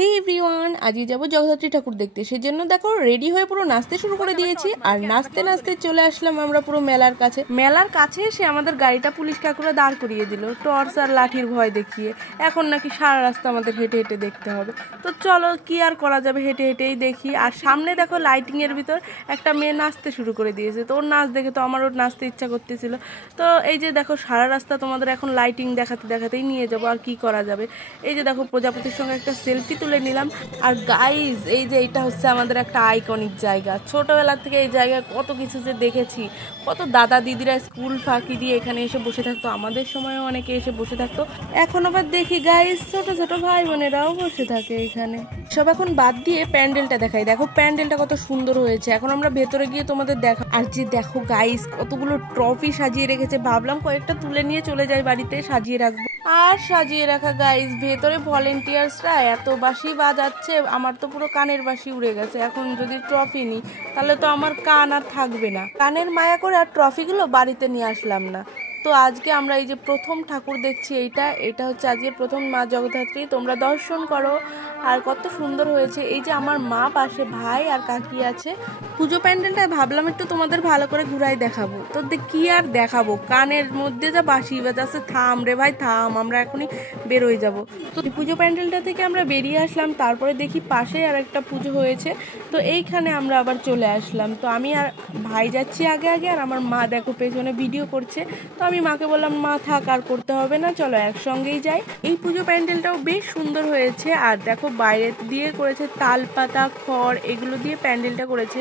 হে everyone, আজকে যাবো জগদ্ধাত্রী ঠাকুর দেখতে। সেজন্য দেখো রেডি হয়ে পুরো নাচতে শুরু করে দিয়েছি। আর নাচতে নাচতে চলে আসলাম আমরা পুরো মেলার কাছে। মেলার কাছে এসে আমাদের গাড়িটা পুলিশ কাকুরা দাঁড় করিয়ে দিল টর্চ আর লাঠির ভয় দেখিয়ে। এখন নাকি সারা রাস্তা আমাদের হেঁটে হেঁটে দেখতে হবে। তো চলো কি আর করা যাবে, হেঁটে হেঁটেই দেখি। আর সামনে দেখো লাইটিং এর ভিতর একটা মেয়ে নাচতে শুরু করে দিয়েছে। তো ওর নাচ দেখে তো আমারও নাচতে ইচ্ছা করতেছিল। তো এই যে দেখো সারা রাস্তা তোমাদের এখন লাইটিং দেখাতে দেখাতেই নিয়ে যাবো, আর কি করা যাবে। এই যে দেখো প্রজাপতির সঙ্গে একটা সেলফি তুলে নিলাম। আর গাইজ এই যে এটা হচ্ছে আমাদের একটা আইকনিক জায়গা। ছোটবেলা থেকে এই জায়গায় কত কিছু যে দেখেছি, কত দাদা দিদিরা স্কুল ফাঁকি দিয়ে এখানে এসে বসে থাকতো, আমাদের সময়ও অনেকে এসে বসে থাকতো। এখন আবার দেখি গাইজ ছোট ছোট ভাই বোনেরাও বসে থাকে এখানে। সব এখন বাদ দিয়ে প্যান্ডেলটা দেখাই। দেখো প্যান্ডেলটা কত সুন্দর হয়েছে। এখন আমরা ভেতরে গিয়ে তোমাদের দেখা। আর যে দেখো গাইজ কতগুলো ট্রফি সাজিয়ে রেখেছে, ভাবলাম কয়েকটা তুলে নিয়ে চলে যাই বাড়িতে, সাজিয়ে রাখবো। আর সাজিয়ে রাখা গাইজ ভেতরে ভলেন্টিয়ার্সরা এত বাঁশি বাজাচ্ছে, আমার তো পুরো কানের বাঁশি উড়ে গেছে। এখন যদি ট্রফি নিই তাহলে তো আমার কান আর থাকবে না। কানের মায়া করে আর ট্রফিগুলো বাড়িতে নিয়ে আসলাম না। তো আজকে আমরা এই যে প্রথম ঠাকুর দেখছি, এটা হচ্ছে আজকে প্রথম মা জগদ্ধাত্রী। তোমরা দর্শন করো। আর কত সুন্দর হয়েছে। এই যে আমার মা, পাশে ভাই আর কাকি আছে। পুজো প্যান্ডেলটা ভাবলাম একটু তোমাদের ভালো করে ঘুরাই দেখাবো। তো কি আর দেখাবো, কানের মধ্যে যা বাঁশি বাজাচ্ছে। থাম রে ভাই থাম, আমরা এখনই বেরোয় যাব। তো পুজো প্যান্ডেলটা থেকে আমরা বেরিয়ে আসলাম। তারপরে দেখি পাশে আর একটা পুজো হয়েছে। তো এইখানে আমরা আবার চলে আসলাম। তো আমি আর ভাই যাচ্ছি আগে আগে, আর আমার মা দেখো পেছনে ভিডিও করছে। তো আমি মাকে বললাম মা থাক, আর করতে হবে না, চলো একসঙ্গেই যাই। এই পুজো প্যান্ডেলটাও বেশ সুন্দর হয়েছে। আর দেখো বাইরে দিয়ে করেছে তাল পাতা খড়, এগুলো দিয়ে প্যান্ডেলটা করেছে।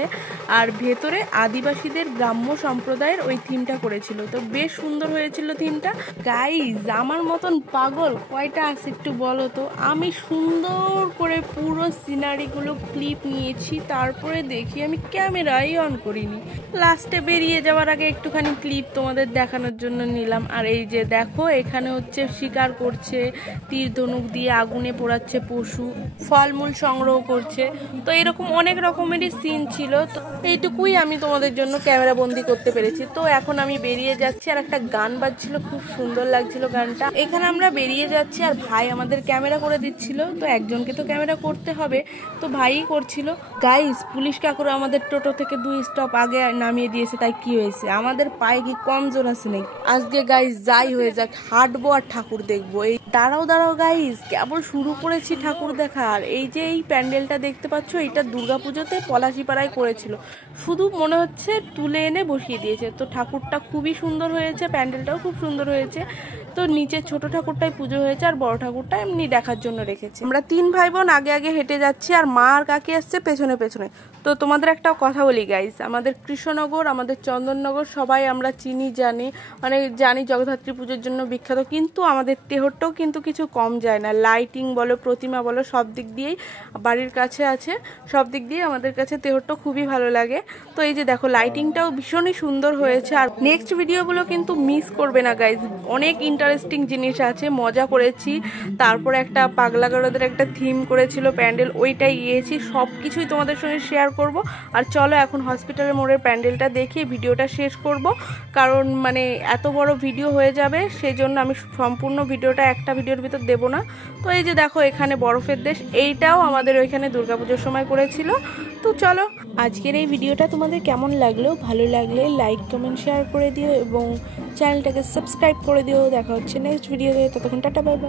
আর ভেতরে আদিবাসীদের গ্রাম্য সম্প্রদায়ের ওই থিমটা করেছিল। তো বেশ সুন্দর হয়েছিল থিমটা। গাইজ আমার মতন পাগল কয়টা আছে একটু বলো তো। আমি সুন্দর করে পুরো সিনারিগুলো ক্লিপ নিয়েছি, তারপরে দেখি আমি ক্যামেরাই অন করিনি। লাস্টে বেরিয়ে যাওয়ার আগে একটুখানি ক্লিপ তোমাদের দেখানোর জন্য নিলাম। আর এই যে দেখো এখানে হচ্ছে শিকার করছে, তীর ধনুক দিয়ে আগুনে পোড়াচ্ছে পশু, ফলমূল সংগ্রহ করছে। তো এরকম অনেক রকমেরই সিন ছিল। তো এইটুকুই আমি তোমাদের জন্য ক্যামেরা বন্দি করতে পেরেছি। তো এখন আমি বেরিয়ে যাচ্ছি। আর একটা গান বাজছিল, খুব সুন্দর লাগছিল গানটা। এখানে আমরা বেরিয়ে যাচ্ছি আর ভাই আমাদের ক্যামেরা করে দিচ্ছিল। তো একজনকে তো ক্যামেরা করতে হবে, তো ভাইই করছিল। গাইস পুলিশ কাকুরা আমাদের টোটো থেকে 2 স্টপ আগে নামিয়ে দিয়েছে। তাই কি হয়েছে, আমাদের পায়ে কি কম জোর আছে নাকি? আজকে গাইস যাই হয়ে যাক হাঁটবো আর ঠাকুর দেখবো। এই দাঁড়াও দাঁড়াও গাইস, কেবল শুরু করেছি ঠাকুর দেখার। এই যে এই প্যান্ডেলটা দেখতে পাচ্ছ, এটা দুর্গাপুজোতে পলাশিপাড়ায় করেছিল। শুধু মনে হচ্ছে তুলে এনে বসিয়ে দিয়েছে। তো ঠাকুরটা খুবই সুন্দর হয়েছে, প্যান্ডেলটাও খুব সুন্দর হয়েছে। তো নিচে ছোট ঠাকুরটাই পুজো হয়েছে, আর বড় ঠাকুরটা এমনি দেখার জন্য রেখেছে। আমরা 3 ভাই বোন আগে আগে হেঁটে যাচ্ছি, আর মা আর কাকি আসছে পেছনে পেছনে। তো তোমাদের একটা কথা বলি গাইস, আমাদের কৃষ্ণনগর, আমাদের চন্দননগর সবাই আমরা চিনি, জানি, মানে জানি জগদ্ধাত্রী পুজোর জন্য বিখ্যাত। কিন্তু আমাদের তেহট্টও কিন্তু কিছু কম যায় না। লাইটিং বলো, প্রতিমা বলো, সব দিক দিয়েই বাড়ির কাছে আছে। সব দিক দিয়ে আমাদের কাছে তেহট্ট খুবই ভালো লাগে। তো এই যে দেখো লাইটিংটাও ভীষণই সুন্দর হয়েছে। আর নেক্সট ভিডিওগুলো কিন্তু মিস করবে না গাইজ, অনেক ইন্টারেস্টিং জিনিস আছে, মজা করেছি। তারপরে একটা পাগলা গারদের একটা থিম করেছিল প্যান্ডেল, ওইটাই গিয়েছি। সব কিছুই তোমাদের সঙ্গে শেয়ার করব। আর চলো এখন হসপিটালের মোড়ের প্যান্ডেলটা দেখিয়ে ভিডিওটা শেষ করব, কারণ মানে এত বড় ভিডিও হয়ে যাবে, সেই জন্য আমি সম্পূর্ণ ভিডিওটা একটা ভিডিওর ভিতর দেবো না। তো এই যে দেখো এখানে বরফের দেশ, এইটাও আমাদের ওইখানে দুর্গাপুজোর সময় করেছিল। তো চলো আজকের এই ভিডিওটা তোমাদের কেমন লাগলো, ভালো লাগলে লাইক কমেন্ট শেয়ার করে দিও এবং চ্যানেলটাকে সাবস্ক্রাইব করে দিও। দেখা হচ্ছে নেক্সট ভিডিওতে, ততক্ষণ টাটা বাই বাই।